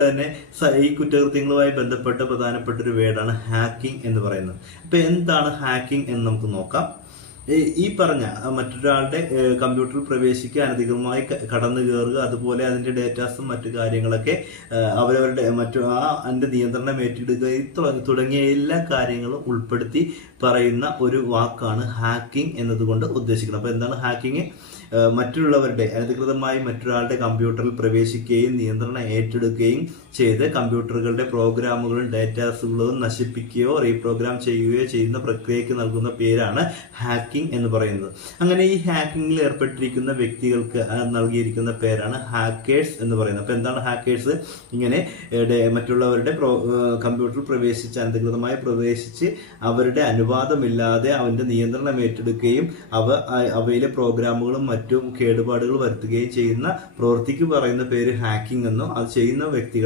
തന്നെ ഈ കുറ്റകൃത്യങ്ങളുമായി ബന്ധപ്പെട്ട പ്രധാനപ്പെട്ട ഒരു വേർഡാണ് ഹാക്കിംഗ് എന്ന് പറയുന്നത്. അപ്പൊ എന്താണ് ഹാക്കിംഗ് എന്ന് നമുക്ക് നോക്കാം. ഈ പറഞ്ഞ മറ്റൊരാളുടെ കമ്പ്യൂട്ടറിൽ പ്രവേശിക്കുക, അനധികൃതമായി കടന്നു കയറുക, അതുപോലെ അതിന്റെ ഡേറ്റാസും മറ്റു കാര്യങ്ങളൊക്കെ അവരവരുടെ അതിന്റെ നിയന്ത്രണം ഏറ്റെടുക്കുക തുടങ്ങിയ എല്ലാ കാര്യങ്ങളും ഉൾപ്പെടുത്തി പറയുന്ന ഒരു വാക്കാണ് ഹാക്കിംഗ് എന്നതുകൊണ്ട് ഉദ്ദേശിക്കുന്നത്. അപ്പൊ എന്താണ് ഹാക്കിംഗ്? മറ്റുള്ളവരുടെ അനധികൃതമായി മറ്റൊരാളുടെ കമ്പ്യൂട്ടറിൽ പ്രവേശിക്കുകയും നിയന്ത്രണം ഏറ്റെടുക്കുകയും ചെയ്ത് കമ്പ്യൂട്ടറുകളുടെ പ്രോഗ്രാമുകളും ഡേറ്റാസുകളും നശിപ്പിക്കുകയോ റീപ്രോഗ്രാം ചെയ്യുകയോ ചെയ്യുന്ന പ്രക്രിയയ്ക്ക് നൽകുന്ന പേരാണ് ഹാക്കിംഗ് എന്ന് പറയുന്നത്. അങ്ങനെ ഈ ഹാക്കിങ്ങിൽ ഏർപ്പെട്ടിരിക്കുന്ന വ്യക്തികൾക്ക് നൽകിയിരിക്കുന്ന പേരാണ് ഹാക്കേഴ്സ് എന്ന് പറയുന്നത്. അപ്പൊ എന്താണ് ഹാക്കേഴ്സ്? ഇങ്ങനെ മറ്റുള്ളവരുടെ കമ്പ്യൂട്ടറിൽ അനധികൃതമായി പ്രവേശിച്ച് അവരുടെ അനുവാദമില്ലാതെ അവന്റെ നിയന്ത്രണം ഏറ്റെടുക്കുകയും അവയിലെ പ്രോഗ്രാമുകളും മറ്റും കേടുപാടുകൾ വരുത്തുകയും ചെയ്യുന്ന പ്രവൃത്തിക്ക് പറയുന്ന പേര് ഹാക്കിംഗ് എന്നോ, അത് ചെയ്യുന്ന വ്യക്തികളെ